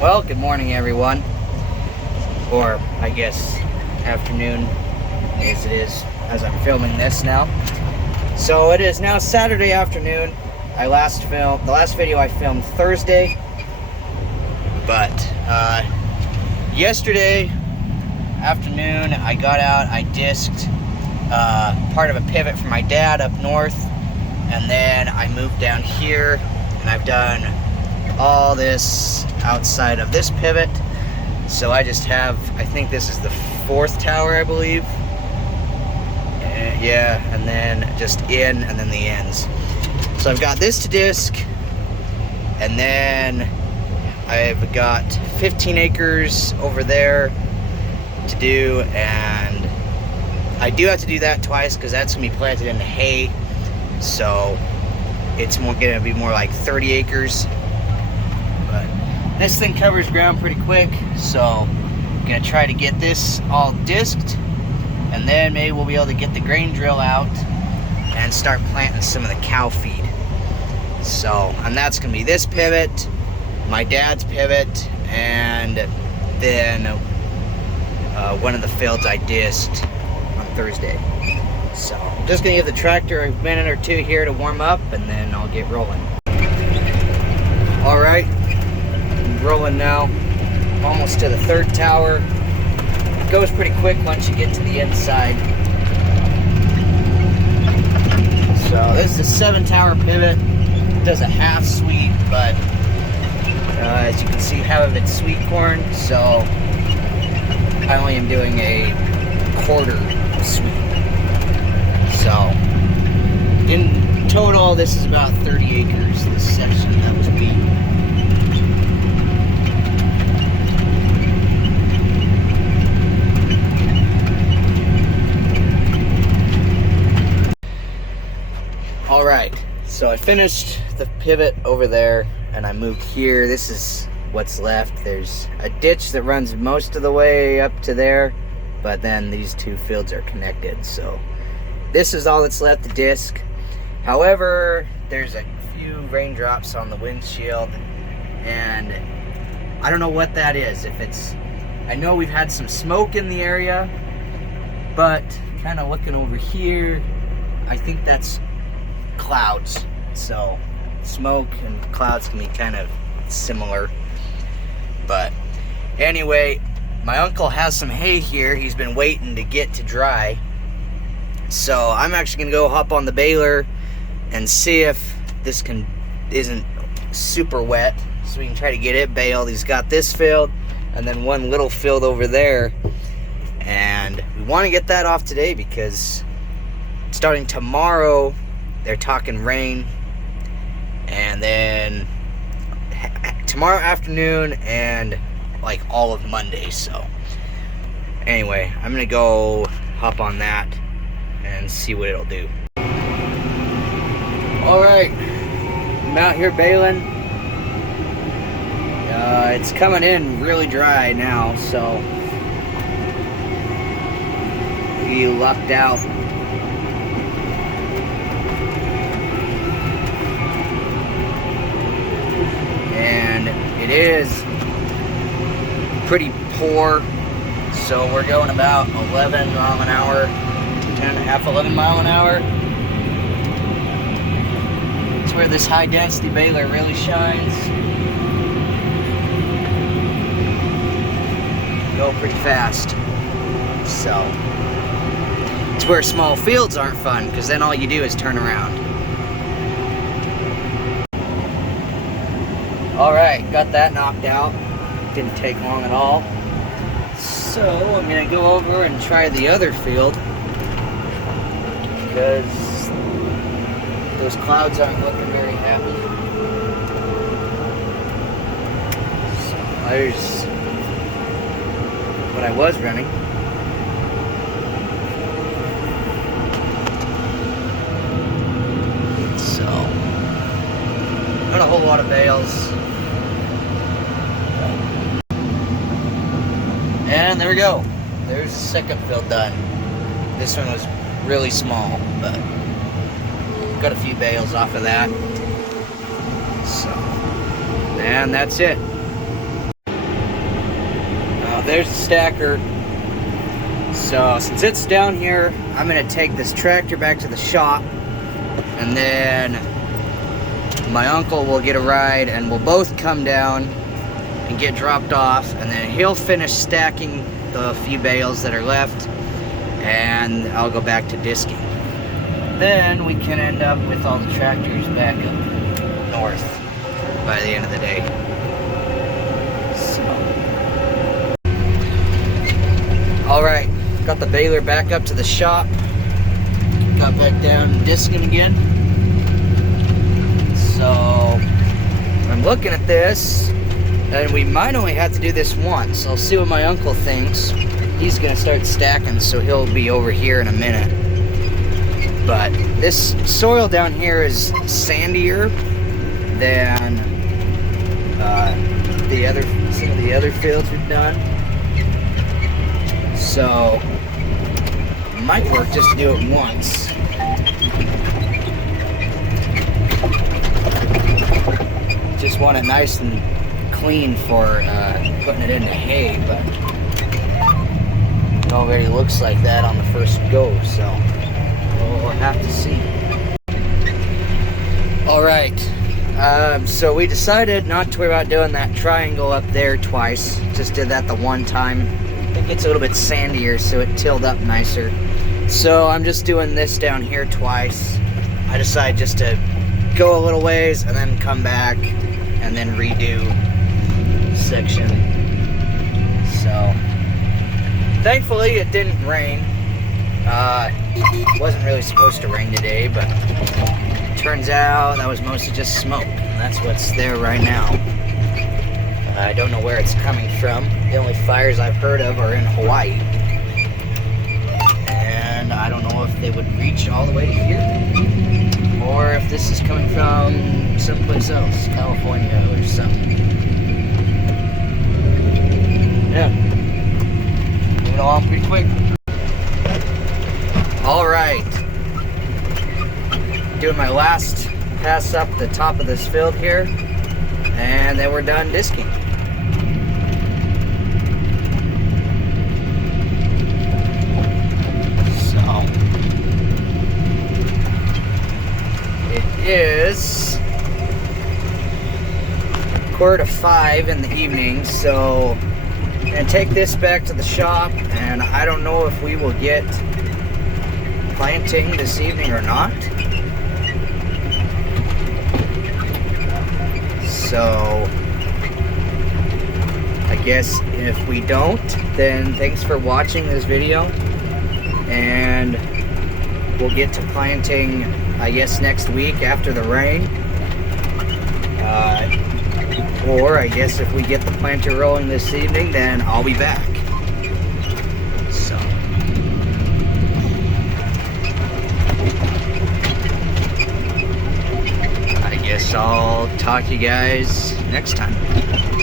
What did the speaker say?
Well, good morning, everyone. Or, I guess, afternoon, as it is as I'm filming this now. So it is now Saturday afternoon. The last video I filmed Thursday. But, yesterday afternoon, I got out, I disced part of a pivot for my dad up north. And then I moved down here, and I've done all this outside of this pivot. So I just have, I think this is the fourth tower, I believe. Yeah, and then just in, and then the ends. So I've got this to disc, and then I've got 15 acres over there to do, and I do have to do that twice because that's going to be planted in hay. So it's going to be more like 30 acres. But this thing covers ground pretty quick, so I'm going to try to get this all disced, and then maybe we'll be able to get the grain drill out and start planting some of the cow feed. So, and that's going to be this pivot, my dad's pivot, and then one of the fields I disced on Thursday. So I'm just going to give the tractor a minute or two here to warm up, and then I'll get rolling. Alright, I'm rolling now. Almost to the third tower. It goes pretty quick once you get to the inside. So this is a 7-tower pivot. It does a half sweep, but as you can see, half of it's sweet corn, so I only am doing a quarter sweep. So in total, this is about 30 acres, this section that was beat. Alright, so I finished the pivot over there, and I moved here. This is what's left. There's a ditch that runs most of the way up to there, but then these two fields are connected, so this is all that's left to disc. However, there's a few raindrops on the windshield, and I don't know what that is. If it's, I know we've had some smoke in the area, but kind of looking over here, I think that's clouds. So smoke and clouds can be kind of similar. But anyway, my uncle has some hay here. He's been waiting to get to dry. So I'm actually gonna go hop on the baler and see if this isn't super wet, so we can try to get it baled. He's got this field and then one little field over there, and we want to get that off today because starting tomorrow they're talking rain, and then tomorrow afternoon and like all of Monday. So anyway, I'm gonna go hop on that and see what it'll do. Alright, I'm out here baling. It's coming in really dry now, so we lucked out. And it is pretty poor, so we're going about 11 mile an hour. 10.5, 11 mile an hour. It's where this high density baler really shines. Go pretty fast. So it's where small fields aren't fun, because then all you do is turn around. Alright, got that knocked out. Didn't take long at all. So I'm gonna go over and try the other field, because those clouds aren't looking very happy. So there's what I was running. So not a whole lot of bales. And there we go. There's the second field done. This one was really small, but got a few bales off of that. So, and that's it. there's the stacker. So since it's down here, I'm gonna take this tractor back to the shop, and then my uncle will get a ride and we'll both come down and get dropped off, and then he'll finish stacking the few bales that are left, and I'll go back to disking. Then we can end up with all the tractors back up north by the end of the day. So, alright, got the baler back up to the shop, got back down and disking again. So I'm looking at this, and we might only have to do this once. I'll see what my uncle thinks. He's gonna start stacking, so he'll be over here in a minute. But this soil down here is sandier than some of the other fields we've done. So it might work just to do it once. Just want it nice and clean for putting it into hay, but it already looks like that on the first go, so we'll have to see. Alright, so we decided not to worry about doing that triangle up there twice. Just did that the one time. It gets a little bit sandier, so it tilled up nicer. So I'm just doing this down here twice. I decided just to go a little ways and then come back and then redo section. So thankfully it didn't rain. It wasn't really supposed to rain today, but turns out that was mostly just smoke, and that's what's there right now. I don't know where it's coming from. The only fires I've heard of are in Hawaii, and I don't know if they would reach all the way to here, or if this is coming from someplace else, California or something. Yeah, moving along pretty quick. Alright, doing my last pass up the top of this field here, and then we're done disking. So it is 4:45 in the evening, so I'm gonna take this back to the shop, and I don't know if we will get planting this evening or not. So I guess if we don't, then thanks for watching this video, and we'll get to planting, I guess, next week after the rain. Or I guess if we get the planter rolling this evening, then I'll be back. So I guess I'll talk to you guys next time.